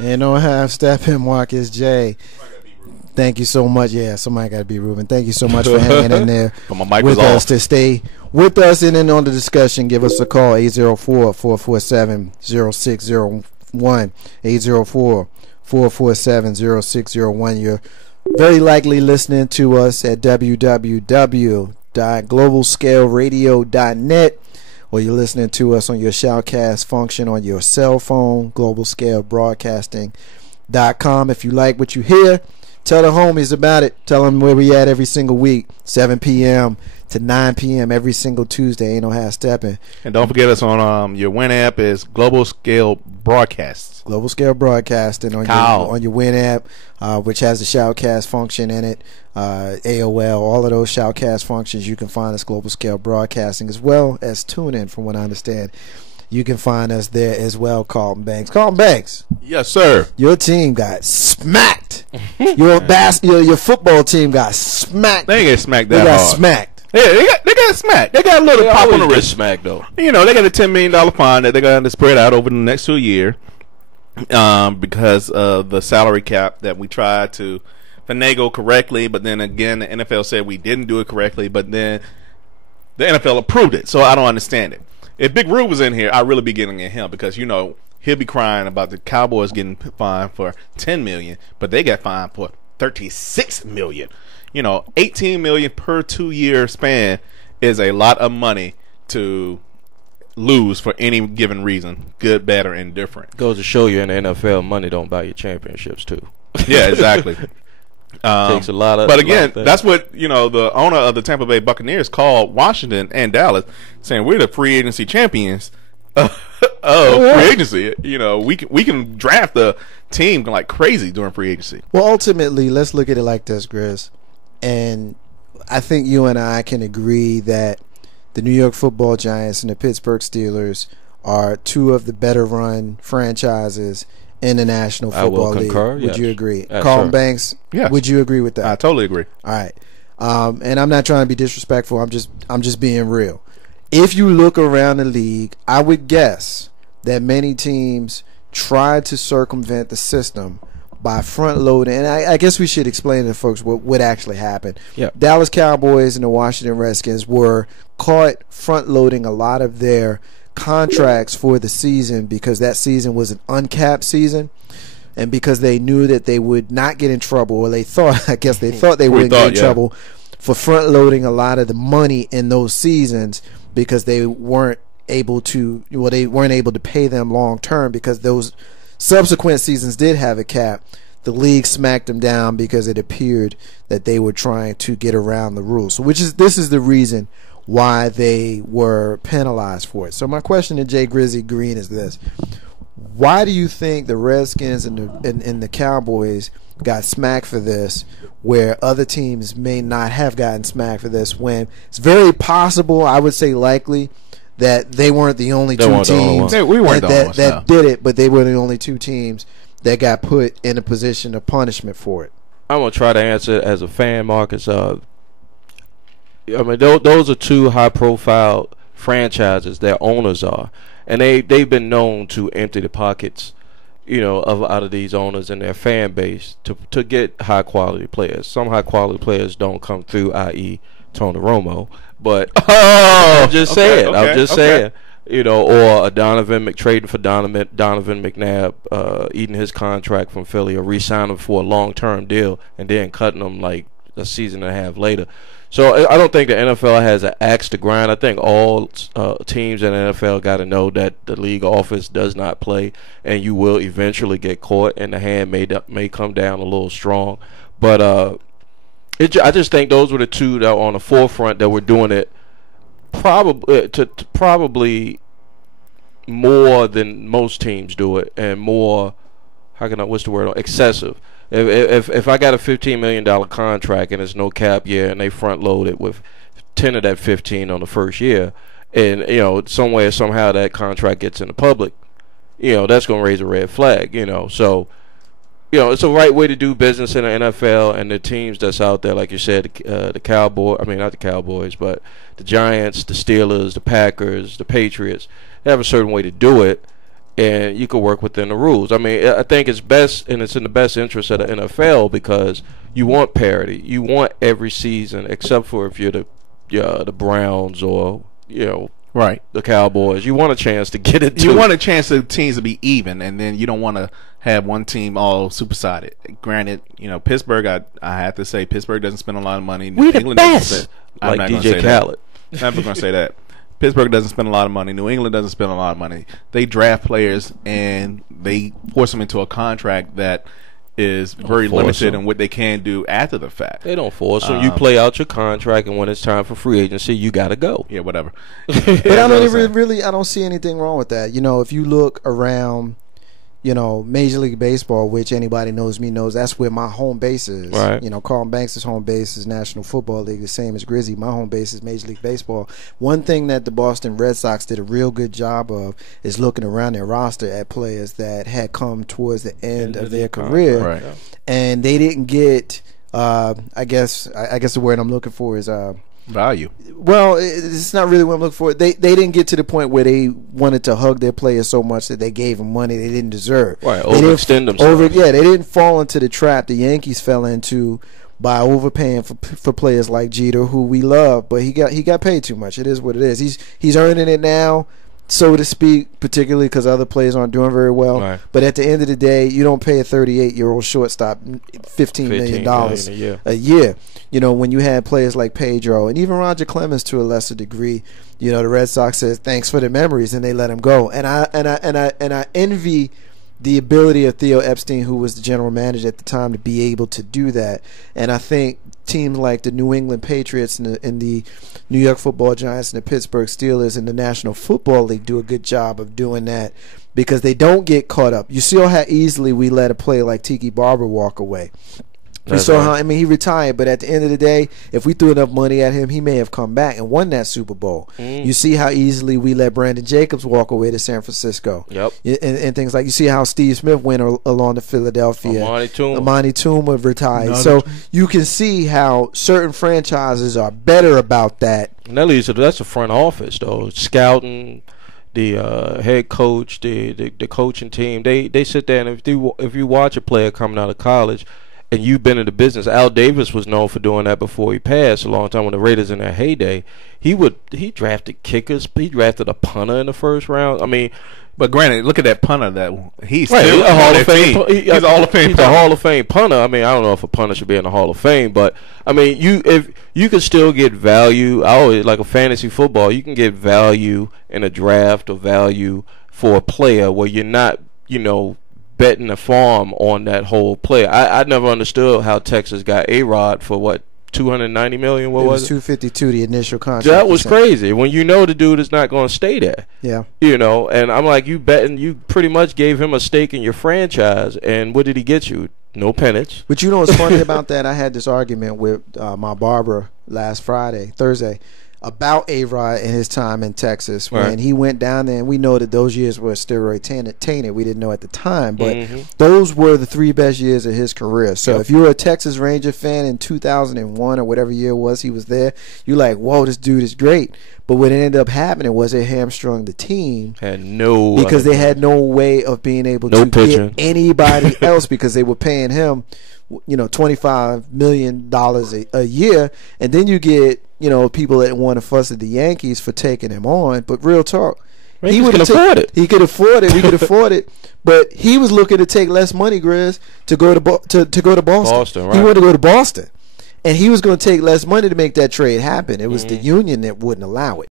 And on half Steppin, Marcus J. Thank you so much. Yeah, somebody got to be Ruben. Thank you so much for hanging in there with us to stay with us and then on the discussion. Give us a call, 804-447-0601, 804-447-0601. You're very likely listening to us at www.globalscaleradio.net, or you're listening to us on your shoutcast function on your cell phone, globalscalebroadcasting.com. If you like what you hear, tell the homies about it. Tell them where we at every single week, 7 p.m. to 9 p.m. every single Tuesday. Ain't no half stepping. And don't forget us on your Win app is Global Scale Broadcasts. Global Scale Broadcasting on your Win app, which has the shoutcast function in it. AOL, all of those shoutcast functions, you can find us Global Scale Broadcasting, as well as TuneIn, from what I understand. You can find us there as well, Carlton Banks. Carlton Banks. Yes, sir. Your team got smacked. your football team got smacked. They ain't get smacked that hard. They got smacked. Yeah, they got smacked. They got a little pop on the wrist. Smacked though. You know, they got a $10 million fine that they're going to spread out over the next 2 years because of the salary cap that we tried to finagle correctly, but then again the NFL said we didn't do it correctly, but then the NFL approved it. So I don't understand it. If Big Rube was in here, I'd really be getting at him because, you know, he'll be crying about the Cowboys getting fined for $10 million, but they got fined for $36 million. You know, $18 million per 2 year span is a lot of money to lose for any given reason, good, bad, or indifferent. Goes to show you in the NFL, money don't buy you championships too. Yeah, exactly. Takes a lot of. But again, that's what, you know, the owner of the Tampa Bay Buccaneers called Washington and Dallas, saying we're the free agency champions of free agency. You know, we can draft the team like crazy during free agency. Well, ultimately, let's look at it like this, Grizz. And I think you and I can agree that the New York Football Giants and the Pittsburgh Steelers are two of the better run franchises in the National Football League. Would you agree? Carlton Banks, would you agree with that? I totally agree. All right. And I'm not trying to be disrespectful. I'm just being real. If you look around the league, I would guess that many teams try to circumvent the system by front loading, and I guess we should explain to folks what actually happened. Yep. Dallas Cowboys and the Washington Redskins were caught front loading a lot of their contracts for the season because that season was an uncapped season, and because they knew that they would not get in trouble, or they thought they wouldn't get in trouble for front loading a lot of the money in those seasons because they weren't able to pay them long term because those subsequent seasons did have a cap. The league smacked them down because it appeared that they were trying to get around the rules. So this is the reason why they were penalized for it. So my question to Jay Grizzy Green is this: why do you think the Redskins and the Cowboys got smacked for this, where other teams may not have gotten smacked for this, when it's very possible, I would say likely, that they weren't the only two teams that did it, but they were the only two teams that got put in a position of punishment for it? I'm going to try to answer it as a fan, Marcus. I mean, those are two high-profile franchises their owners are, and they've been known to empty the pockets, you know, out of these owners and their fan base to get high-quality players. Some high-quality players don't come through, i.e. Tony Romo, but I'm just saying, you know, or a trading for Donovan McNabb, eating his contract from Philly, or re-signing him for a long-term deal and then cutting him like a season and a half later. So I don't think the NFL has an axe to grind. I think all teams in the NFL got to know that the league office does not play, and you will eventually get caught, and the hand may come down a little strong. But I just think those were the two that were on the forefront that were doing it probably more than most teams do it, and more, excessive. If I got a $15 million contract and there's no cap year, and they front load it with 10 of that 15 on the first year, and you know, somehow that contract gets in the public, you know, that's going to raise a red flag, you know. So, you know, it's the right way to do business in the NFL, and the teams that's out there, like you said, the Cowboys, I mean, not the Cowboys, but the Giants, the Steelers, the Packers, the Patriots, they have a certain way to do it, and you could work within the rules. I mean, I think it's best, and it's in the best interest of the NFL because you want parity. You want every season, except for if you're the Browns or right, the Cowboys. You want a chance to get it. You want a chance for teams to be even, and then you don't want to have one team all supersided. Granted, Pittsburgh. I have to say, Pittsburgh doesn't spend a lot of money. We're the best. I'm like not DJ Khaled. I'm not going to say that. Pittsburgh doesn't spend a lot of money. New England doesn't spend a lot of money. They draft players and they force them into a contract that is very limited in what they can do after the fact. They don't force them. You play out your contract, and when it's time for free agency, you got to go. Yeah, whatever. But I don't see anything wrong with that. If you look around, Major League Baseball, which anybody knows me knows that's where my home base is. Right. Carlton Banks' home base is National Football League, the same as Grizzy. My home base is Major League Baseball. One thing that the Boston Red Sox did a real good job of is looking around their roster at players that had come towards the end of their career, right. And they didn't get. I guess the word I'm looking for is value. Well, it's not really what I'm looking for. They didn't get to the point where they wanted to hug their players so much that they gave them money they didn't deserve. Right, overextend themselves. They didn't fall into the trap the Yankees fell into by overpaying for players like Jeter, who we love, but he got paid too much. It is what it is. He's earning it now, so to speak, particularly because other players aren't doing very well. Right. But at the end of the day, you don't pay a 38-year-old shortstop $15 million a year. When you had players like Pedro and even Roger Clemens to a lesser degree, the Red Sox says thanks for the memories and they let him go. And I envy the ability of Theo Epstein, who was the general manager at the time, to be able to do that. And I think teams like the New England Patriots and the New York Football Giants and the Pittsburgh Steelers and the National Football League do a good job of doing that because they don't get caught up. You see how easily we let a player like Tiki Barber walk away. We saw how he retired, but at the end of the day, if we threw enough money at him, he may have come back and won that Super Bowl. You see how easily we let Brandon Jacobs walk away to San Francisco. Yep. And things like you see how Steve Smith went along to Philadelphia. Amani Toomer retired. So you can see how certain franchises are better about that. And that's the front office, though. Scouting, the head coach, the coaching team. They sit there, and if you watch a player coming out of college, and you've been in the business. Al Davis was known for doing that before he passed a long time when the Raiders in their heyday. He drafted kickers. He drafted a punter in the first round. I mean, but granted, look at that punter that he's right, still a Hall of Fame. He's a Hall of Fame. He's a Hall of Fame punter. I mean, I don't know if a punter should be in the Hall of Fame, but I mean, if you can still get value. I always like a fantasy football. You can get value in a draft or value for a player where you're not, betting the farm on that whole player. I never understood how Texas got A-Rod for what, $290 million. What was it? $252 the initial contract. That was crazy. When the dude is not going to stay there. Yeah. And I'm like, you pretty much gave him a stake in your franchise, and what did he get you? No pennants. But what's funny about that? I had this argument with my barber Thursday, about A-Rod and his time in Texas when he went down there, and we know that those years were steroid tainted. We didn't know at the time, but those were the 3 best years of his career. So if you were a Texas Ranger fan in 2001 or whatever year it was he was there, you're like, whoa, this dude is great. But what ended up happening was it hamstrung the team. Because they had no way of being able to get anybody else because they were paying him, $25 million a year, and then you get people that want to fuss at the Yankees for taking him on. But real talk, he could afford it. He could afford it. We could afford it. But he was looking to take less money, Grizz, to go to Boston. Right. He wanted to go to Boston, and he was going to take less money to make that trade happen. It was the union that wouldn't allow it.